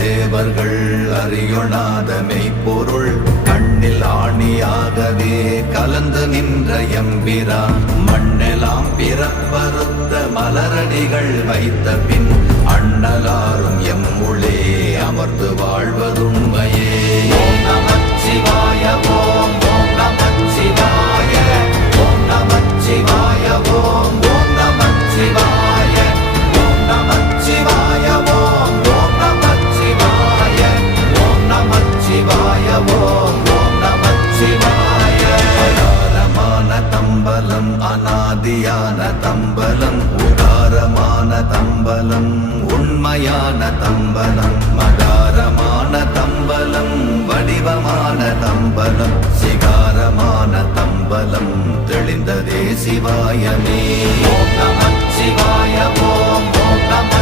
தேவர்கள் அறியொணாத மெய்ப்பொருள் கண்ணில் ஆணியாகவே கலந்து நின்ற எம்பிரான் மண்ணெலாம் பிறப்பறுத்த மலரடிகள் வைத்த பின் அண்ணலாரும் எம்முளே அமர்ந்து வாழ்வதுண்மையே. ஓம் நமச்சிவாய ஓம் ஓம் நமச்சிவாய ஓம் நமச்சிவாய ஓம் ஓம் நமச்சிவாய ஓம் நமச்சிவாய ஓம் ஓம் நமச்சிவாய ஓம் நமச்சிவாய ஓம் ஓம் நமச்சிவாய. அகாரமான தம்பலம் அநாதியான தம்பலம் உகாரமான தம்பலம் உண்மையான தம்பலம் மகாரமான தம்பலம் வடிவமான தம்பலம் சிகாரமான தம்பலம் தெளிந்ததே சிவாயமே. ஓம் நமச்சிவாய ஓம் ஓம் நம